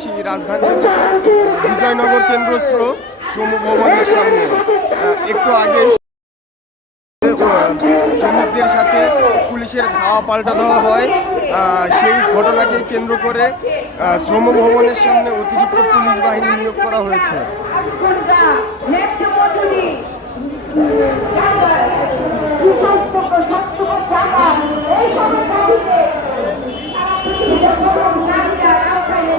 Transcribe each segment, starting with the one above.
রয়েছি রাজধানীর বিজয়নগর কেন্দ্রস্থ শ্রম ভবনের সামনে। একটু আগে শ্রমিকদের সাথে পুলিশের ধাওয়া পাল্টা দেওয়া হয়। সেই ঘটনাকে কেন্দ্র করে শ্রম ভবনের সামনে অতিরিক্ত পুলিশ বাহিনী নিয়োগ করা হয়েছে।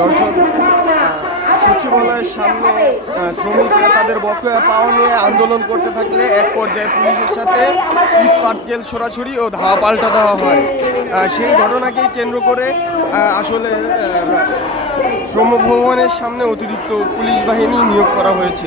দর্শক সচিবালয়ের সামনে শ্রমিকরা তাদের বকেয়া পাওয়া নিয়ে আন্দোলন করতে থাকলে এক পর্যায়ে পুলিশের সাথে ইট, পাটকেল ও ধাওয়া পাল্টা দেওয়া হয়। সেই ঘটনাকেই কেন্দ্র করে আসলে শ্রম সামনে অতিরিক্ত পুলিশ বাহিনী নিয়োগ করা হয়েছে।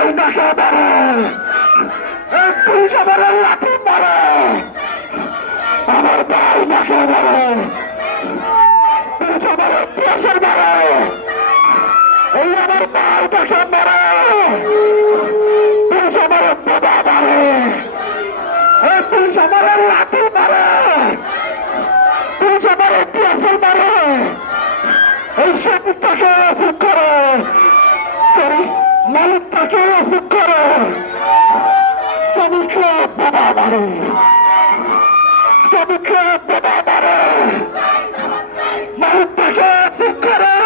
ভাই তাকে মারে এই পুলিশ আমার লাঠি মারে আমার ভাই তাকে মারে পুলিশ আমার পেশার মারে এই আমার ভাই তাকে মারে পুলিশ আমার বাবা মারে এই পুলিশ আমার লাঠি মারে পুলিশ আমার পেশার মারে এই শ্রমিকটাকে অসুখ করে। সরি। মালিকটাকে অসুখ করে। শ্রমিকরা বাবা মারে শ্রমিকরা বাবা মারে মালিকটাকে অসুখ করে।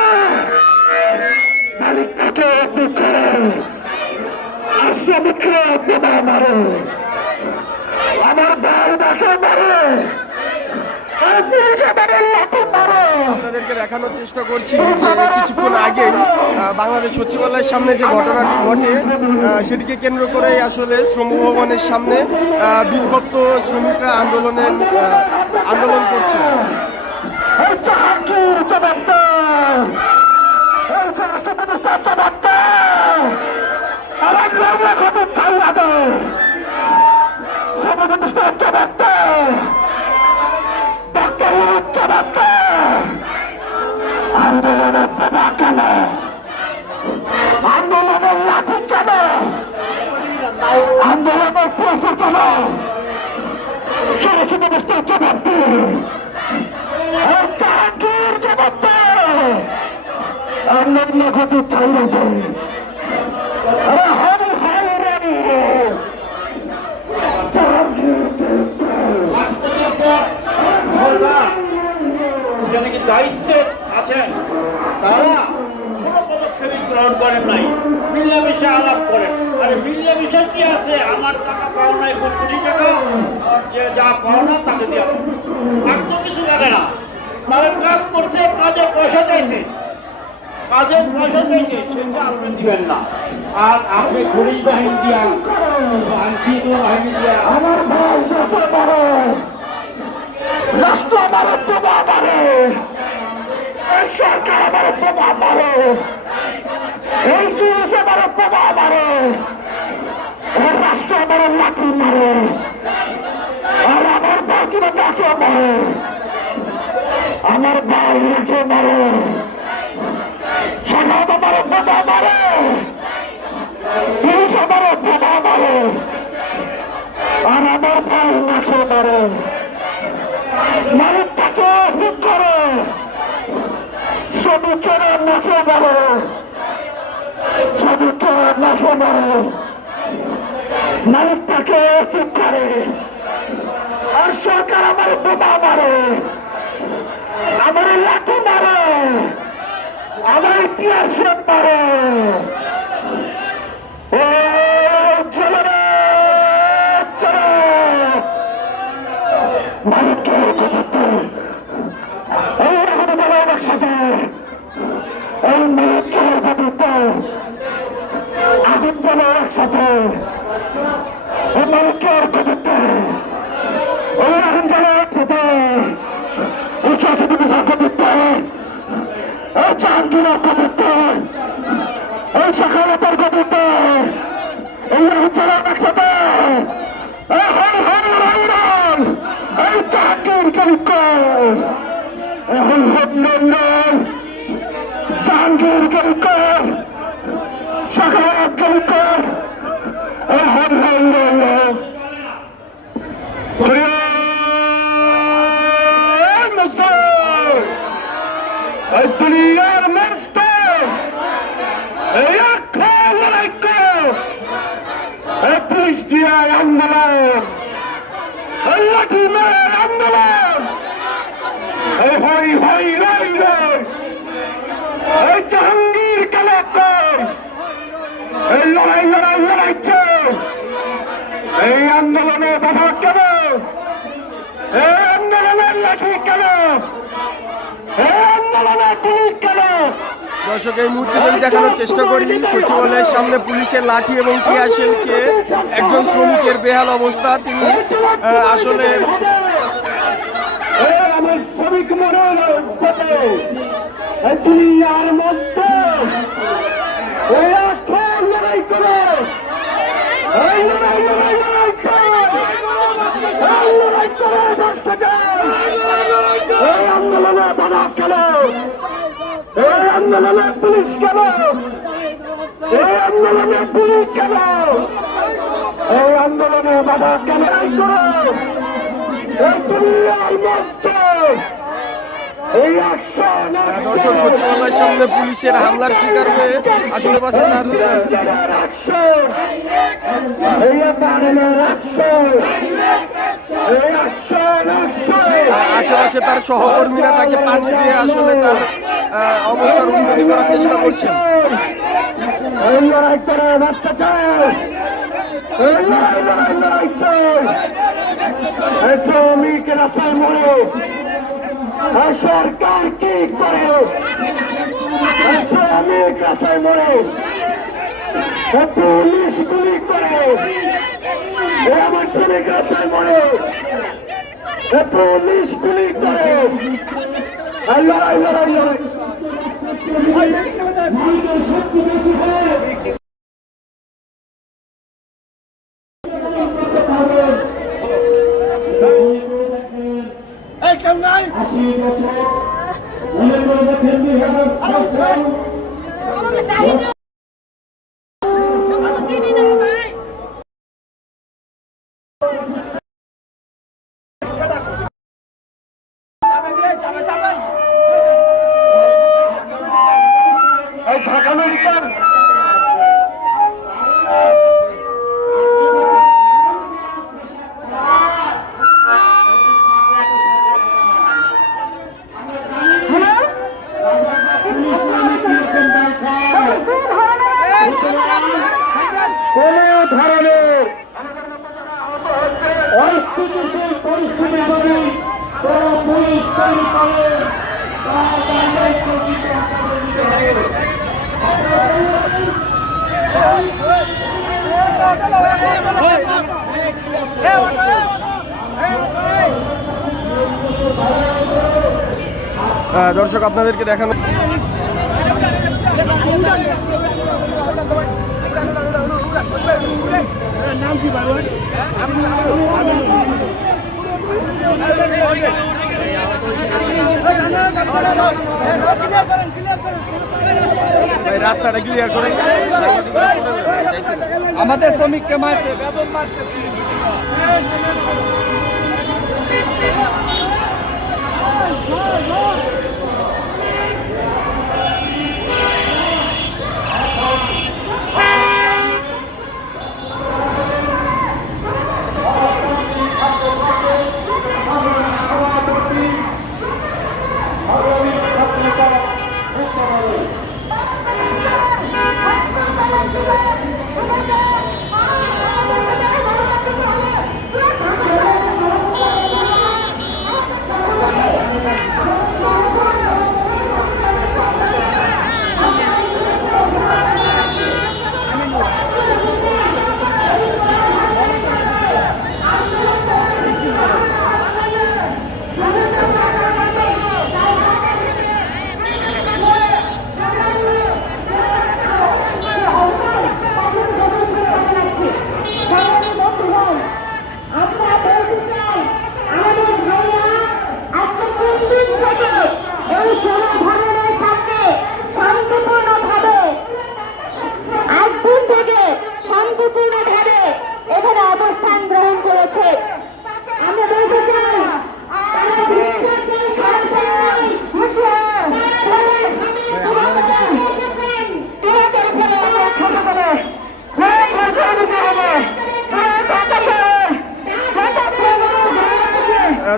মালিকটাকে অসুখ করে। আর শ্রমিকরা বাবা মারে। আমার ভাই বাসা মারে এই পুলিশ আমার লাঠি মারে আপনাদেরকে দেখানোর চেষ্টা করছি যে কিছুক্ষণ আগেই বাংলাদেশ সচিবালয়ের সামনে যে ঘটনাটি ঘটে সেটিকে কেন্দ্র করেই আসলে শ্রম ভবনের সামনে বিক্ষুব্ধ শ্রমিকরা আন্দোলনের আন্দোলন করছে। এই জবাবতে আন্দোলনের বাবা কেন আন্দোলনের লাঠি কেন আন্দোলনের পয়সা কেন সমস্ত প্রতিষ্ঠান জবাবতে জাহাঙ্গীর অন্যান্য ঘটে চাইলে দেয় আরে হরি হরি রানী যারা কি দায়িত্বে আছেন? তারা কোনো পদক্ষেপই গ্রহণ করেন নাই। মিল্লামিশে আলাপ করেন। আরে মিল্লামিশে কি আছে? আমার টাকা পাওয়া নাই কোটি টাকা। যে যা পাওনা তাকে দেওয়া আর তো কিছু লাগে না। তারা কাজ করছে, কাজে পয়সা চাইছে। কাজের পয়সা চাইছে, সেটা আপনি দিবেন না। আর আপনি পুলিশ বাহিনী দিয়া দিয়া। আমার ভাই রাষ্ট্র আমার বোমা মারে। এই সরকার আমার বোমা মারে। এই পুলিশ আমার বোমা মারে। রাষ্ট্র আমার লাঠি মারে। আর আমার বাকিরা ডাকে মারে। আমার ভাই রেখে মারে। সমাজ আমার বোমা মারে। পুলিশ আমার বোমা মারে। আর আমার ভাই নাকে মারে। মালিকটাকে ঠিক করে। শ্রমিকের নাকে মারে শ্রমিকের নাকে মারে মালিকটাকে ঠিক করে। আর সরকার আমার বোমা মারে। আমার লাঠি মারে। আমার ইতিহাস মারে। চাঁদগুলোর কথাতে এই সকালতার কথাতে এই চলো একসাথে এই হরি হরি রাই রাই জাহাঙ্গীর কালিকর সকালত কালিকর এই হরি হরি দুনিয়ার মস্তক এই আখ্যা লড়াই কর এই পুলিশ দিয়ে আন্দোলন। এই লাঠি মেরে আন্দোলন। এই হই হই রই রই এই জাহাঙ্গীর কালেক্টর এই লড়াই লড়াই লড়াইছে। এই আন্দোলনে বাধা কেন? এই আন্দোলনের লাঠি কেন? এই দর্শক এই মুহূর্তে দেখানোর চেষ্টা করি সচিবালয়ের সামনে পুলিশের লাঠি এবং টিয়াশেলকে একজন শ্রমিকের বেহাল অবস্থা তিনি আসলে আমার আন্দোলনে বাধা কেন? এই আন্দোলনে পুলিশ কেন? এই আন্দোলনে পুলিশ কেন? এই আন্দোলনে বাধা কেন? দর্শক সচিবালয়ের সামনে পুলিশের হামলার শিকার হয়ে আসলে পাশে তার এই আশেপাশে তার সহকর্মীরা তাকে পানি দিয়ে আসলে তার অবস্থার উন্নতি করার চেষ্টা করছেন। সরকার কি করে মরে। পুলিশ গুলি করে আমার শ্রমিক রাস্তায় মরে। পুলিশ গুলি করে। লড়াই লড়াই লড়াই। Senhor! দর্শক আপনাদেরকে দেখানো রাস্তাটা ক্লিয়ার করে আমাদের শ্রমিককে মারছে বেদন মারছে।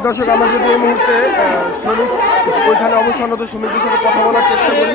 দর্শক আমরা যদি এই মুহূর্তে শ্রমিক ওইখানে অবস্থানরত শ্রমিকদের সাথে কথা বলার চেষ্টা করি।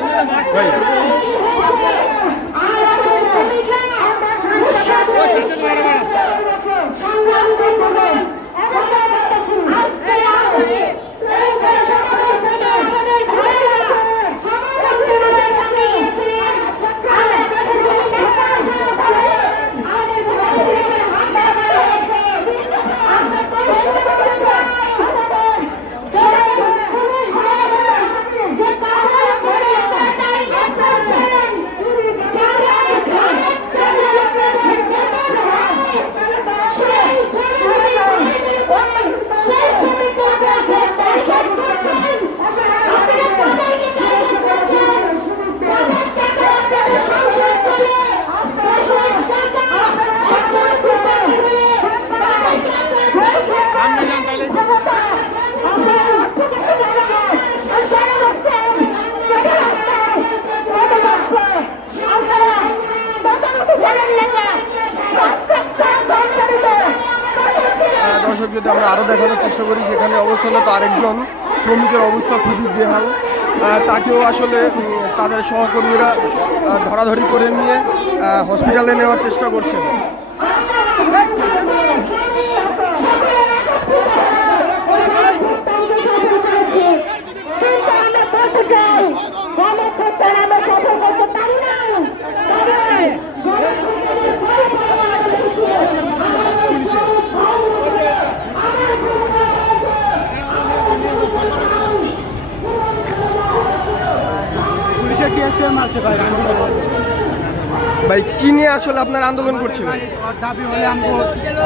যদি আমরা আরও দেখানোর চেষ্টা করি, সেখানে অবস্থানরত আরেকজন। শ্রমিকের অবস্থা খুবই বেহাল। তাকেও আসলে তাদের সহকর্মীরা ধরাধরি করে নিয়ে হসপিটালে নেওয়ার চেষ্টা করছেন কিন্তু আমরা বলতে চাই গণহত্যার আমরা সফল করতে পারি না কারণ গণহত্যার বড় বড় পুলিশের টিএসএম আছে ভাই ভাই কি নিয়ে আসলে আপনার আন্দোলন করছিলেন? দাবি হলে আমি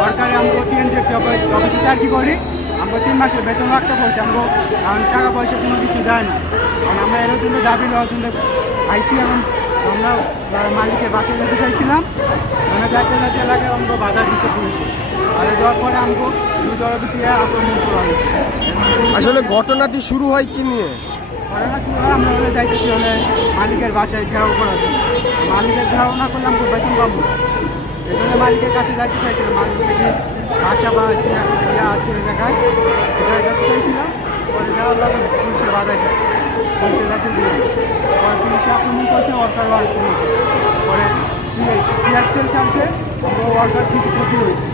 সরকারে আমি টিএনজি অফিসে চাকরি করি? আমরা তিন মাসের বেতন রাখতে পয়সা আমরা টাকা পয়সা কোনো কিছু দেয় না। কারণ আমরা এর জন্য দাবি লওয়ার জন্য আইসি এবং আমরা মালিকের বাসায় যেতে চাইছিলাম। মানে যাতে যাতে এলাকায় আমরা বাধা দিচ্ছে পুলিশে। আর যাওয়ার পরে আমাকে দুই দরবিতে আক্রমণ করা হয়েছে। আসলে ঘটনাটি শুরু হয় কি নিয়ে? ঘটনা হয় আমরা হলে যাইতেছি হলে মালিকের বাসায় ঘেরাও জন্য। মালিকের ঘেরাও না করলে আমাকে বেতন পাবো এই জন্য মালিকের কাছে যাইতে চাইছিলাম। মালিকের যে বাসা বা যে আছে জায়গায় সেটা যেতে চাইছিলাম। পরে যাওয়ার লাগে পুলিশের বাধায় গেছে পুলিশে যাতে দিয়ে পরে পুলিশে আক্রমণ করছে আক্রমণ পরে টিয়ার সেল ছাড়ছে, আমরা ওয়ার্কার কিছু ক্ষতি হয়েছে।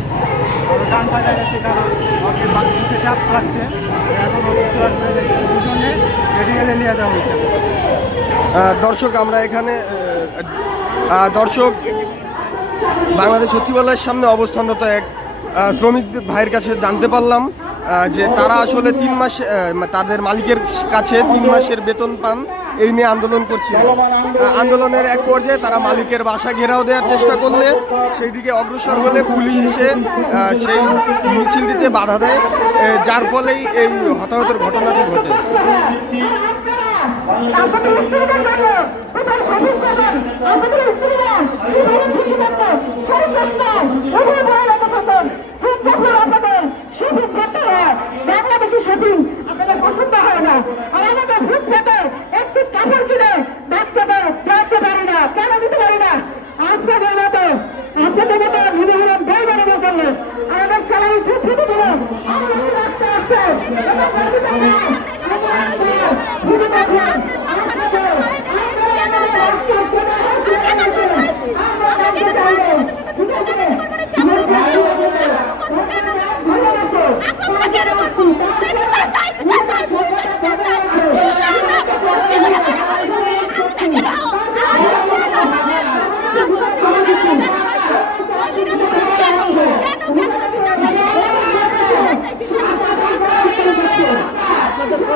বাজা গেছে ওকে চাপ পাচ্ছে এখন নিয়ে যাওয়া হয়েছে দর্শক আমরা এখানে দর্শক বাংলাদেশ সচিবালয়ের সামনে অবস্থানরত এক শ্রমিক ভাইয়ের কাছে জানতে পারলাম যে তারা আসলে তিন মাস তাদের মালিকের কাছে তিন মাসের বেতন পান। এই নিয়ে আন্দোলন করছিল। আন্দোলনের এক পর্যায়ে তারা মালিকের বাসা ঘেরাও দেওয়ার চেষ্টা করলে সেই দিকে অগ্রসর হলে পুলিশ এসে সেই মিছিলটিতে বাধা দেয় যার ফলেই এই হতাহতের ঘটনাটি ঘটে। আপনাদের পছন্দ হয় না। আর আমাদের ভূত পেতে একশো কাপড় কিনে বাচ্চাদের দিতে পারি না। কেন দিতে পারি না? আপনাদের মতো আপনাদের মতো নিবেদন বই বানানোর জন্য। আমাদের স্যালারি ঠিক ফেটে দিল আমরা আস্তে আস্তে এটা করতে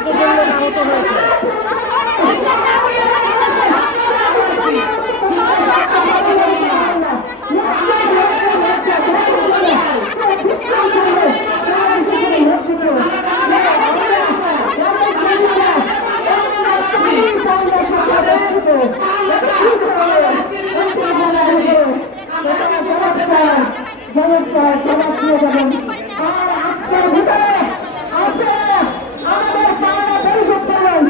চাই জন্য কেনা হয়েছে আমরা জানতে চাইব ঠিক আছে ভালো আছে আমাদের পাওনা পরিশোধ করুন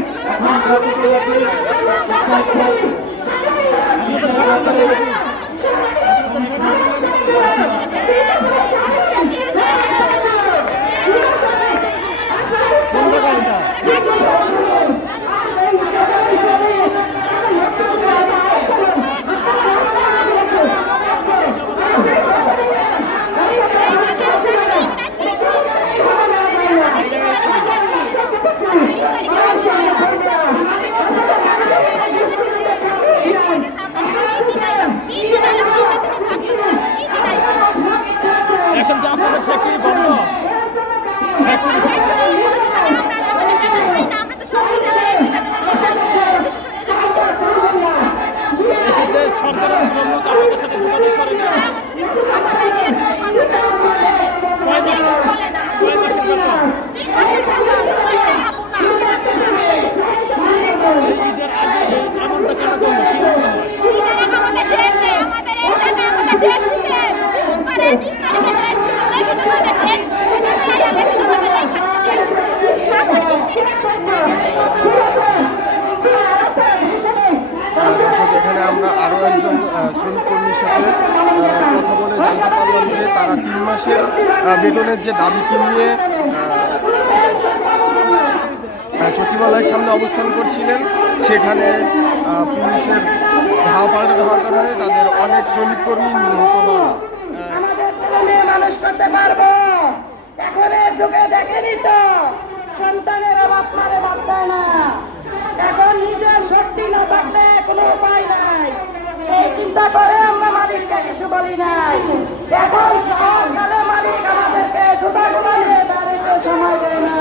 এখন তো আপনাদের ফ্যাক্টরি বন্ধ এক্ষেত্রে সরকারের কোনো লোক আপনাদের সাথে যোগাযোগ করে না কয় মাসের কয় মাসের বেতন এই ঈদের আগে এই আনন্দ কেন করল কি মনে হয় আহ, দর্শক এখানে আমরা আরও একজন আহ, শ্রমিক কর্মীর সাথে কথা বলে জানতে পারলাম যে তারা তিন মাসের বেতনের যে দাবিটি নিয়ে সচিবালয়ের সামনে অবস্থান করছিলেন। সেখানে পুলিশের ধাওয়া পাল্টা হওয়ার কারণে তাদের অনেক শ্রমিক কর্মী নিহত সন্তানের অভাব মানে বাদ না। এখন নিজের শক্তি না থাকলে কোনো উপায় নাই। সেই চিন্তা করে আমরা মালিককে কিছু বলি নাই। এখন মালিক আমাদেরকে সময় দেয় না।